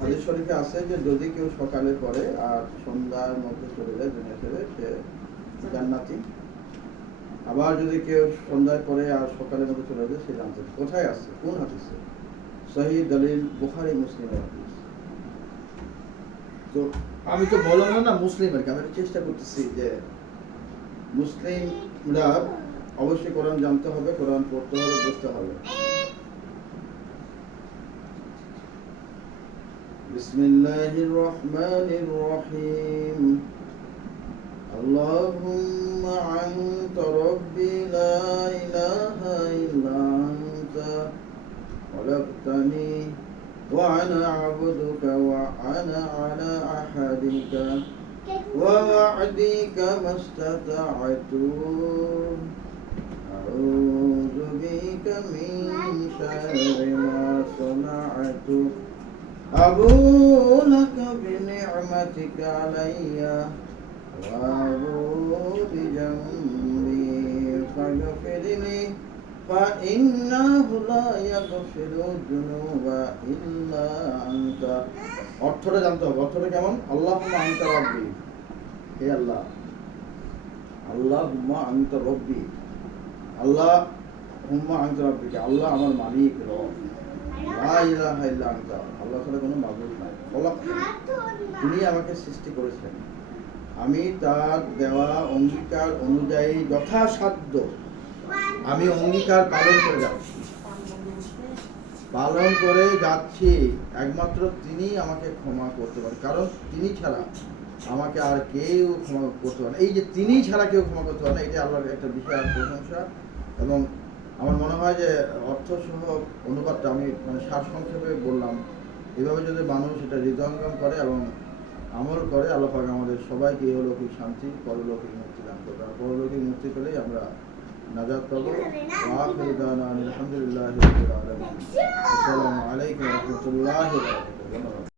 হাদিস শরীফে আছে যে যদি কেউ সকালে পড়ে আর সন্ধ্যার মধ্যে চলে যায় দুনিয়া ছেড়ে, সে জান্নাতি। আবার যদি কেউ সন্ধ্যায় পড়ে আর সকালের মধ্যে চলে যায়, সে জান্নাতি। কোথায় আছে, কোন হাদিসে? সহিহ দলিল বুখারী মুসলিমের হাদিস। তো আমি তো বললাম না মুসলিমের, আমি চেষ্টা করতেছি যে মুসলিমরা অবশ্যই কোরআন জানতে হবে, কোরআন পড়তে হবে, বুঝতে হবে। বিসমিল্লাহির রহমানির রহিম। আল্লাহুম্মা আনতা রাব্বি লা ইলাহা ইল্লা আনতা খলাকতানি ওয়া আনা আবদুকা ওয়া আনা আলা আহাদিকা ওয়া ওয়া'দিকা মাস্তাতা'তু আউযু বিকা মিন শাররি মা সানা'তু আবুউ লাকা বিনি'মাতিকা আলাইয়া ওয়া আবুউ বিযামবি ফাগফিরলি ফাইন্নাহু লা ইয়াগফিরুয যুনুবা ইল্লা আনতা। অর্থটা জানতে হবে। অর্থটা কেমন? আল্লাহুম্মা আনতা রাব্বি, হে আল্লাহ, আল্লাহুম্মা আনতা রাব্বি, আল্লাহুম্মা আনতা রাব্বি, আল্লাহ আমার মালিক, রব। লা ইলাহা ইল্লা আনতা, আল্লাহ ছাড়া কোনো মাবুদ নাই। তিনি আমাকে সৃষ্টি করেছেন, আমি তার দেওয়া অঙ্গীকার অনুযায়ী যথাসাধ্য আমি অঙ্গীকার পালন করে যাচ্ছি। একমাত্র তিনি আমাকে ক্ষমা করতে পারেন, কারণ তিনি ছাড়া আমাকে আর কেউ ক্ষমা করতে পারে না। এই যে তিনি ছাড়া কেউ ক্ষমা করতে পারে না, এটা আল্লাহর একটা বিশাল প্রশংসা। এবং আমার মনে হয় যে অর্থসহ অনুবাদটা আমি সারসংক্ষেপে বললাম। এভাবে যদি মানুষ এটা হৃদয়ঙ্গম করে এবং আমল করে, আল্লাহ পাক আমাদের সবাইকে ইহলৌকিক শান্তি, পরলৌকিক মুক্তি দান করবে। আর পরলৌকিক মুক্তি পেলেই আমরা নাজাত পাবো। আখিরু দাওয়ানা আলহামদুলিল্লাহি রাব্বিল আলামিন। আসসালামু আলাইকুম ওয়া রাহমাতুল্লাহি ওয়া বারাকাতুহু।